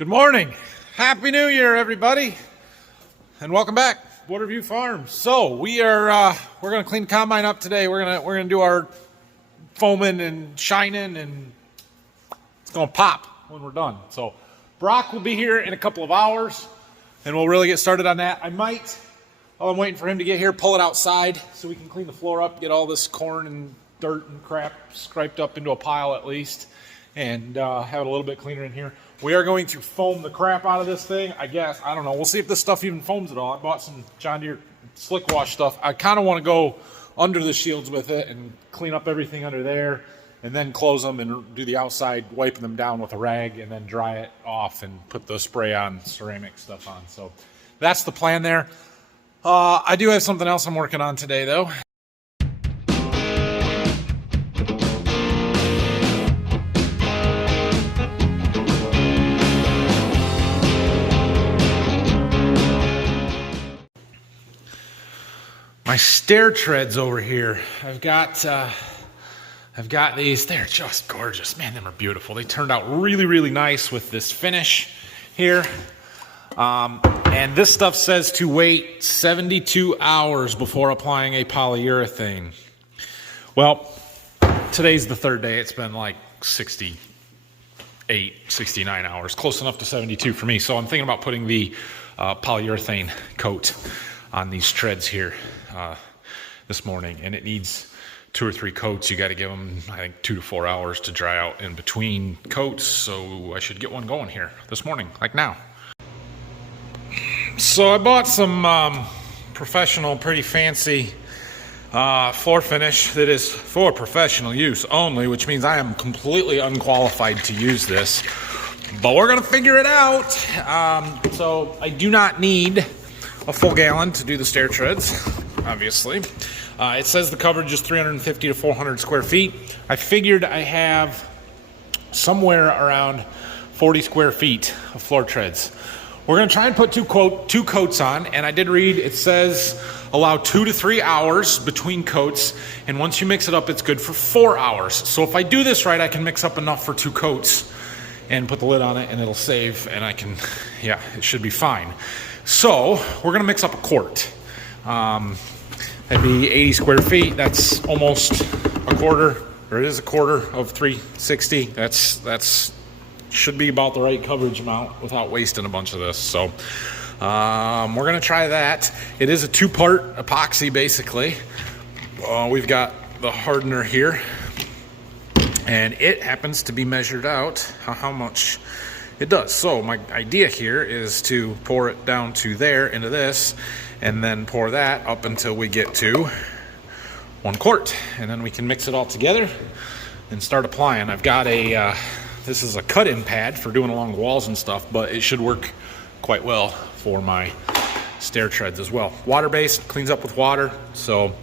Good morning. Happy New Year, everybody. And welcome back, Borderview Farms. So we're gonna clean the combine up today. We're gonna do our foaming and shining, and it's gonna pop when we're done. So Brock will be here in a couple of hours, and we'll really get started on that. While I'm waiting for him to get here, pull it outside so we can clean the floor up, get all this corn and dirt and crap scraped up into a pile at least, and have it a little bit cleaner in here. We are going to foam the crap out of this thing, I guess. I don't know. We'll see if this stuff even foams at all. I bought some John Deere slick wash stuff. I kind of want to go under the shields with it and clean up everything under there, and then close them and do the outside, wiping them down with a rag, and then dry it off and put the spray on ceramic stuff on. So that's the plan there. I do have something else I'm working on today, though. My Stair treads over here. I've got these. They're just gorgeous. Man, them are beautiful. They turned out really, really nice with this finish here. And this stuff says to wait 72 hours before applying a polyurethane. Well, today's the third day. It's been like 68, 69 hours, close enough to 72 for me. So I'm thinking about putting the polyurethane coat on these treads here this morning, and it needs 2 or 3 coats. You got to give them, I think, 2 to 4 hours to dry out in between coats, so I should get one going here this morning, like now. So I bought some professional, pretty fancy floor finish that is for professional use only, which means I am completely unqualified to use this, but we're gonna figure it out. So I do not need a full gallon to do the stair treads, obviously. It says the coverage is 350 to 400 square feet. I figured I have somewhere around 40 square feet of floor treads. We're gonna try and put two coats on, and I did read, it says allow 2 to 3 hours between coats, and once you mix it up, it's good for 4 hours. So if I do this right, I can mix up enough for 2 coats and put the lid on it, and it'll save, and I can, yeah, it should be fine. So we're gonna mix up a quart. That'd be 80 square feet. That's almost a quarter, or it is a quarter of 360. That's should be about the right coverage amount without wasting a bunch of this. So we're gonna try that. It is a 2-part epoxy, basically. We've got the hardener here, and it happens to be measured out how much it does. So my idea here is to pour it down to there into this, and then pour that up until we get to 1 quart, and then we can mix it all together and start applying. I've got a this is a cut-in pad for doing along the walls and stuff, but it should work quite well for my stair treads as well. Water-based, cleans up with water, so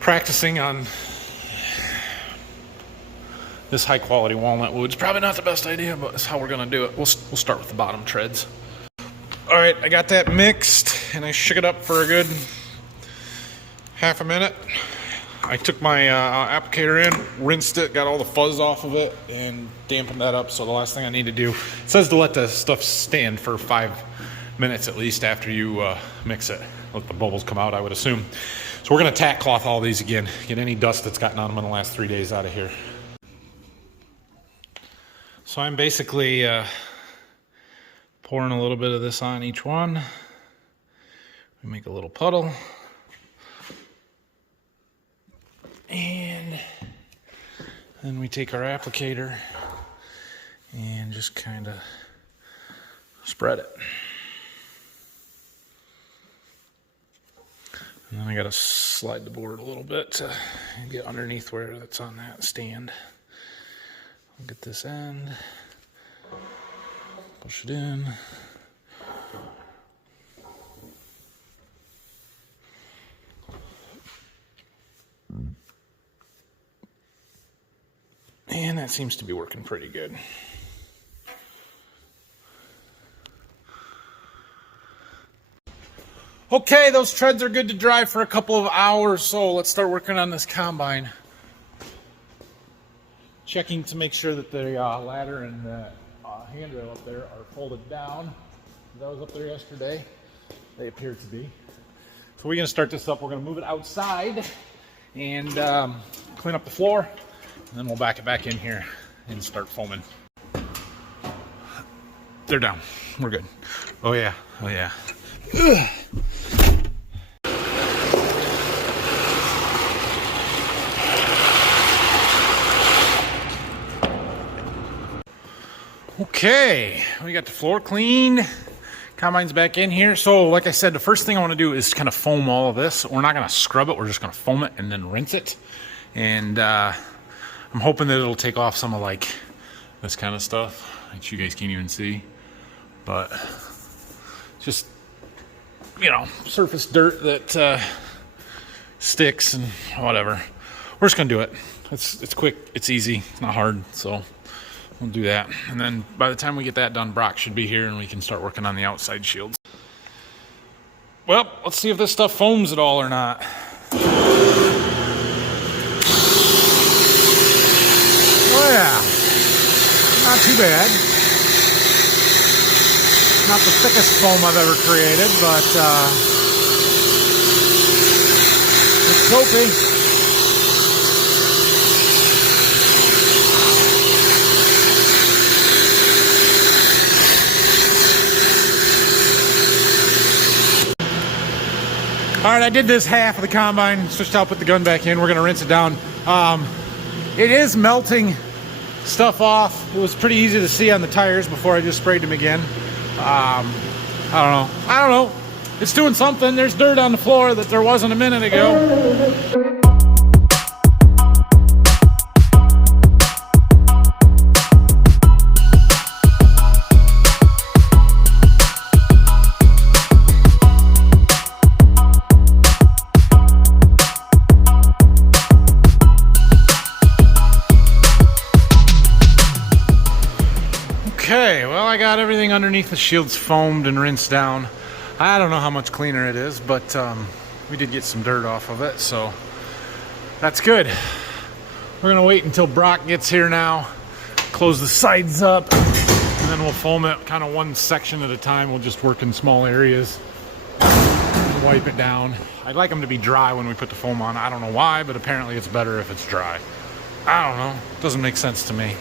practicing on this high-quality walnut wood is probably not the best idea, but that's how we're gonna do it. We'll start with the bottom treads. All right, I got that mixed, and I shook it up for a good half a minute. I took my applicator in, rinsed it, got all the fuzz off of it, and dampened that up. So the last thing I need to do, it says to let the stuff stand for 5 minutes at least after you mix it. Let the bubbles come out, I would assume. So we're gonna tack cloth all these again, get any dust that's gotten on them in the last 3 days out of here. So I'm basically pouring a little bit of this on each one. We make a little puddle. And then we take our applicator and just kind of spread it. And then I got to slide the board a little bit to get underneath where that's on that stand. I'll get this end, push it in. And that seems to be working pretty good. Okay, those treads are good to dry for a couple of hours, so let's start working on this combine. checking to make sure that the ladder and the handrail up there are folded down. That was up there yesterday. They appear to be. So we're gonna start this up. We're gonna move it outside and clean up the floor, and then we'll back it back in here and start foaming. They're down. We're good. Oh yeah. Oh yeah. Ugh. Okay, we got the floor clean. Combine's back in here. So like I said, the first thing I want to do is kind of foam all of this. We're not going to scrub it. We're just going to foam it and then rinse it. And I'm hoping that it'll take off some of like this kind of stuff that you guys can't even see. But just, you know, surface dirt that sticks and whatever. We're just going to do it. It's quick. It's easy. It's not hard. So we'll do that. And then by the time we get that done, Brock should be here and we can start working on the outside shields. Well, let's see if this stuff foams at all or not. Oh yeah, not too bad. Not the thickest foam I've ever created, but it's soapy. All right, I did this half of the combine, switched out, put the gun back in. We're gonna rinse it down. It is melting stuff off. It was pretty easy to see on the tires before I just sprayed them again. I don't know. It's doing something. There's dirt on the floor that there wasn't a minute ago. Okay, well, I got everything underneath the shields foamed and rinsed down. I don't know how much cleaner it is, but we did get some dirt off of it, so that's good. We're gonna wait until Brock gets here now, close the sides up, and then we'll foam it kind of one section at a time. We'll just work in small areas and wipe it down. I'd like them to be dry when we put the foam on. I don't know why, but apparently it's better if it's dry. I don't know, it doesn't make sense to me.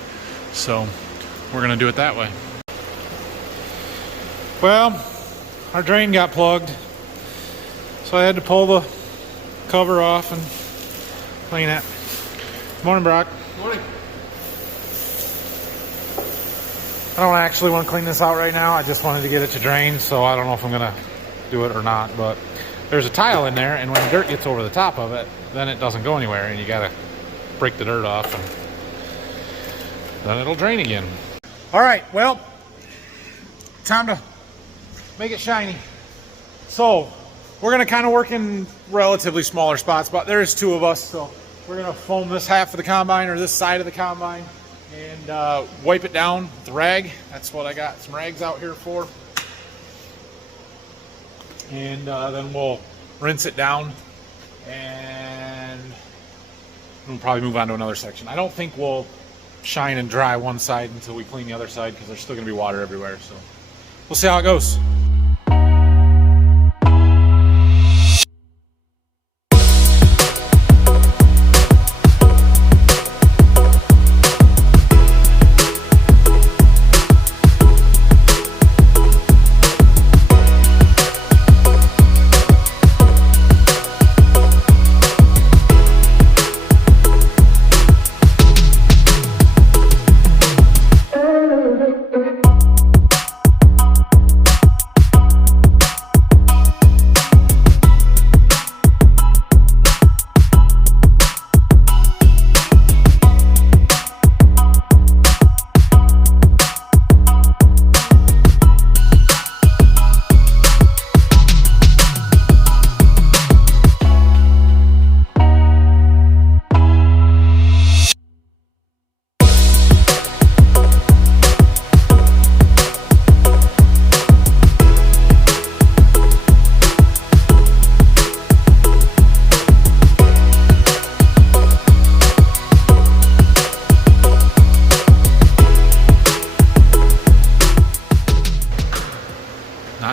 So we're gonna do it that way. Well, our drain got plugged, so I had to pull the cover off and clean it. Morning, Brock. Morning. I don't actually want to clean this out right now. I just wanted to get it to drain, so I don't know if I'm gonna do it or not, but there's a tile in there, and when dirt gets over the top of it, then it doesn't go anywhere, and you gotta break the dirt off, and then it'll drain again. All right, well, time to make it shiny. So we're gonna kind of work in relatively smaller spots, but there's two of us, so we're gonna foam this half of the combine or this side of the combine and wipe it down with the rag. That's what I got some rags out here for. And then we'll rinse it down and we'll probably move on to another section. I don't think we'll shine and dry one side until we clean the other side because there's still gonna be water everywhere, so we'll see how it goes.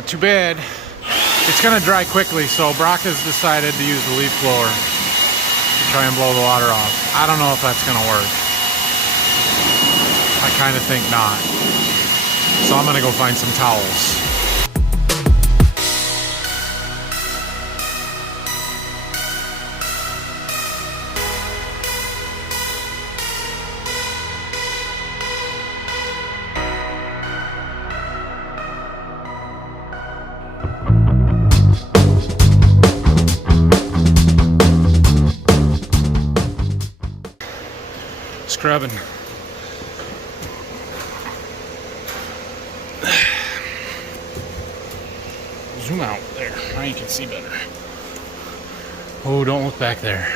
not too bad. It's gonna dry quickly, so Brock has decided to use the leaf blower to try and blow the water off. I don't know if that's gonna work. I kind of think not. So I'm gonna go find some towels. Scrubbing. Zoom out there. Now you can see better. Oh, don't look back there.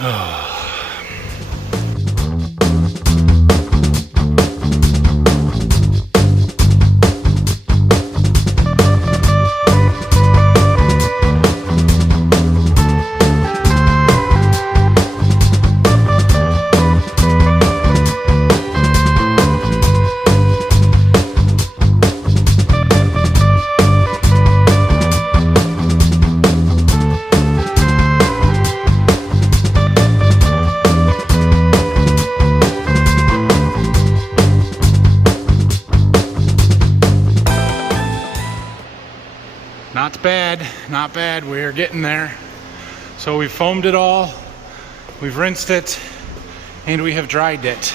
Oh. Not bad, not bad. We're getting there. So we've foamed it all, we've rinsed it, and we have dried it.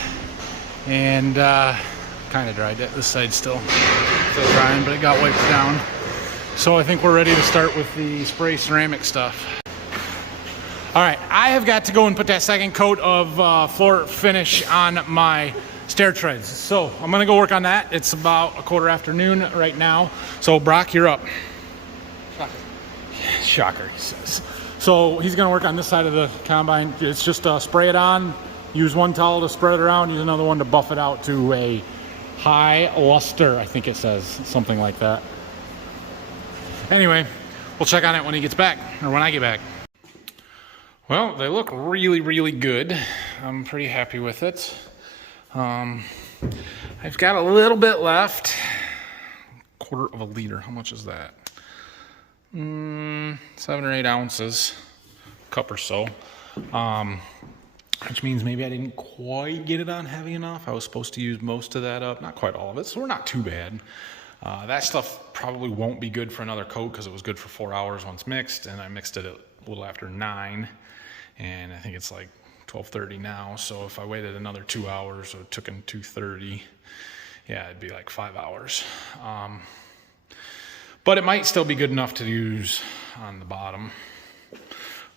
And kind of dried it. This side's still drying, but it got wiped down. So I think we're ready to start with the spray ceramic stuff. All right, I have got to go and put that second coat of floor finish on my stair treads. So I'm gonna go work on that. It's about 1/4 afternoon right now. So Brock, you're up. Shocker, he says. So he's gonna work on this side of the combine. It's just spray it on, use one towel to spread it around, use another one to buff it out to a high luster, I think it says, something like that. Anyway, we'll check on it when he gets back, or when I get back. Well, they look really, really good. I'm pretty happy with it. I've got a little bit left. 1/4 of a liter, how much is that? 7 or 8 ounces, cup or so, which means maybe I didn't quite get it on heavy enough. I was supposed to use most of that up, not quite all of it, so we're not too bad. That stuff probably won't be good for another coat because it was good for 4 hours once mixed, and I mixed it a little after 9, and I think it's like 12:30 now, so if I waited another 2 hours, or took in 2:30, yeah, it'd be like 5 hours. But it might still be good enough to use on the bottom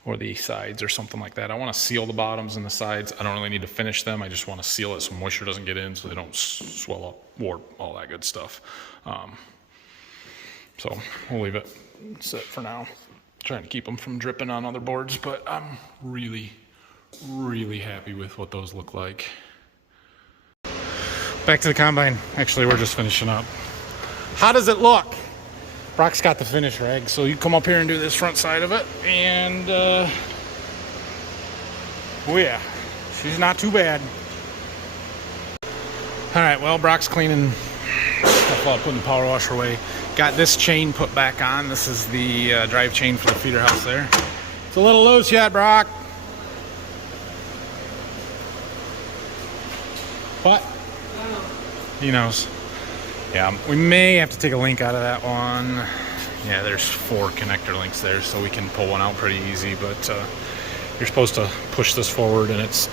or the sides or something like that. I want to seal the bottoms and the sides. I don't really need to finish them. I just want to seal it so moisture doesn't get in, so they don't swell up, warp, all that good stuff. So we'll leave it sit for now. Trying to keep them from dripping on other boards, but I'm really, really happy with what those look like. Back to the combine. Actually, we're just finishing up. How does it look? Brock's got the finish rag, so you come up here and do this front side of it, and oh yeah, she's not too bad. All right, well, Brock's cleaning stuff up, putting the power washer away. Got this chain put back on. This is the drive chain for the feeder house there. It's a little loose yet, Brock. What? He knows. Yeah, we may have to take a link out of that one. Yeah, there's 4 connector links there, so we can pull one out pretty easy, but you're supposed to push this forward, and it's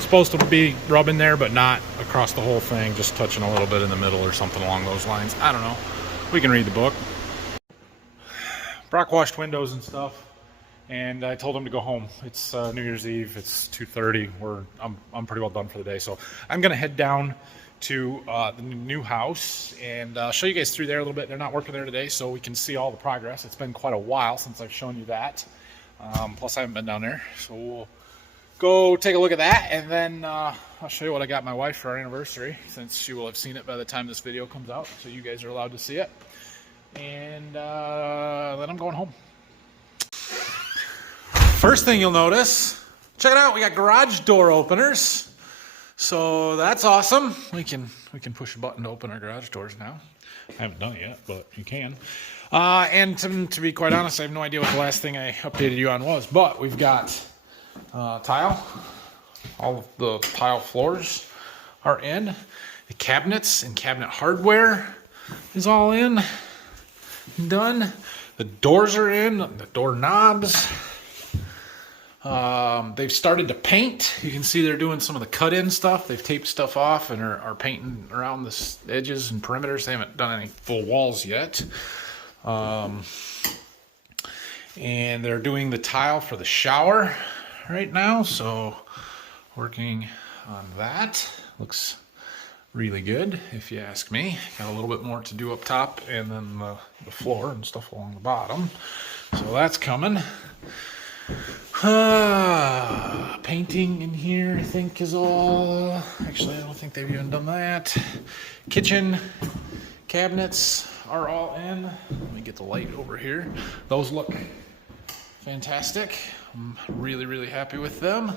supposed to be rubbing there, but not across the whole thing, just touching a little bit in the middle or something along those lines. I don't know. We can read the book. Brock washed windows and stuff, and I told him to go home. It's New Year's Eve. It's 2:30. I'm pretty well done for the day, so I'm gonna head down to the new house and show you guys through there a little bit. They're not working there today, so we can see all the progress. It's been quite a while since I've shown you that. Plus I haven't been down there, so we'll go take a look at that, and then I'll show you what I got my wife for our anniversary, since she will have seen it by the time this video comes out, so you guys are allowed to see it. And then I'm going home. First thing you'll notice, check it out, we got garage door openers. So that's awesome. We can push a button to open our garage doors now. I haven't done it yet, but you can. And to be quite honest, I have no idea what the last thing I updated you on was. But we've got tile. All of the tile floors are in. The cabinets and cabinet hardware is all in. Done. The doors are in. The door knobs. They've started to paint. You can see they're doing some of the cut-in stuff. They've taped stuff off and are painting around the edges and perimeters. They haven't done any full walls yet. And they're doing the tile for the shower right now. So working on that. Looks really good, if you ask me. Got a little bit more to do up top and then the floor and stuff along the bottom. So that's coming. Painting in here, I think, is all. Actually, I don't think they've even done that. Kitchen cabinets are all in. Let me get the light over here. Those look fantastic. I'm really, really happy with them.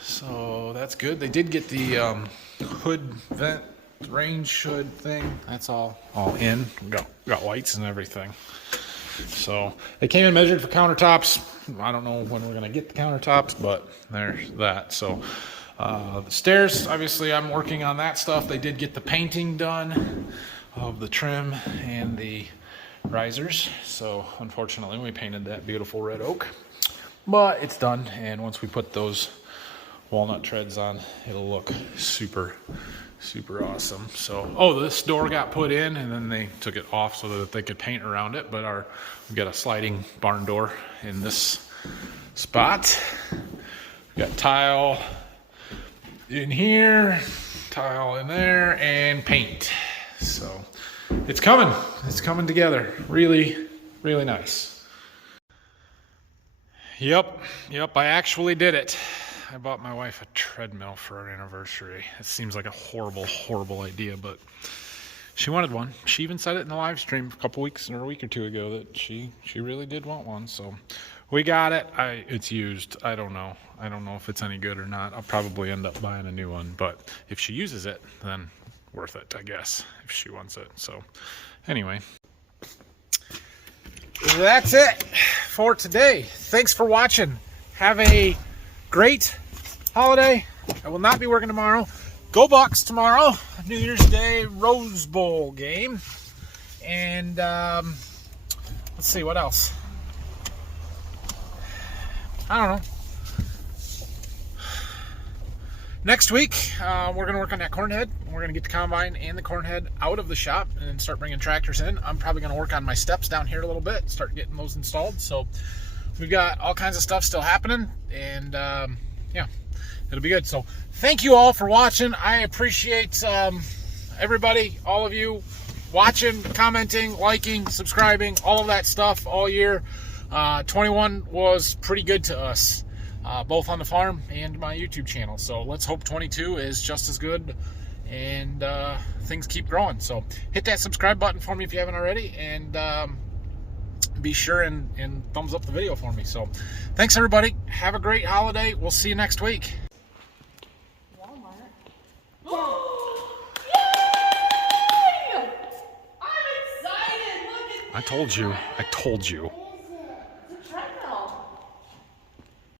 So that's good. They did get the hood vent range hood thing. That's all in. We got lights and everything. So they came and measured for countertops. I don't know when we're going to get the countertops, but there's that. So the stairs, obviously I'm working on that stuff. They did get the painting done of the trim and the risers. So unfortunately we painted that beautiful red oak, but it's done. And once we put those walnut treads on, it'll look super awesome. So, this door got put in and then they took it off so that they could paint around it. But we've got a sliding barn door in this spot. We've got tile in here, tile in there, and paint. So it's coming. It's coming together. Really, really nice. Yep. I actually did it. I bought my wife a treadmill for our anniversary. It seems like a horrible idea, but she wanted one. She even said it in the live stream a couple weeks or a week or two ago that she really did want one. So we got it. It's used. I don't know if it's any good or not. I'll probably end up buying a new one, but if she uses it, then worth it, I guess, if she wants it. So anyway, that's it for today. Thanks for watching. Have a great holiday. I will not be working tomorrow. Go Bucks tomorrow. New Year's Day Rose Bowl game. And let's see, what else? I don't know. Next week, we're going to work on that corn head. We're going to get the combine and the corn head out of the shop and start bringing tractors in. I'm probably going to work on my steps down here a little bit, start getting those installed. So we've got all kinds of stuff still happening, and yeah, it'll be good. So thank you all for watching. I appreciate everybody, all of you watching, commenting, liking, subscribing, all of that stuff all year. 21 was pretty good to us, both on the farm and my YouTube channel. So let's hope 22 is just as good and things keep growing. So hit that subscribe button for me if you haven't already, and be sure and thumbs up the video for me. So thanks everybody. Have a great holiday. We'll see you next week. Walmart. Yay! I'm excited. Look at this. I told you.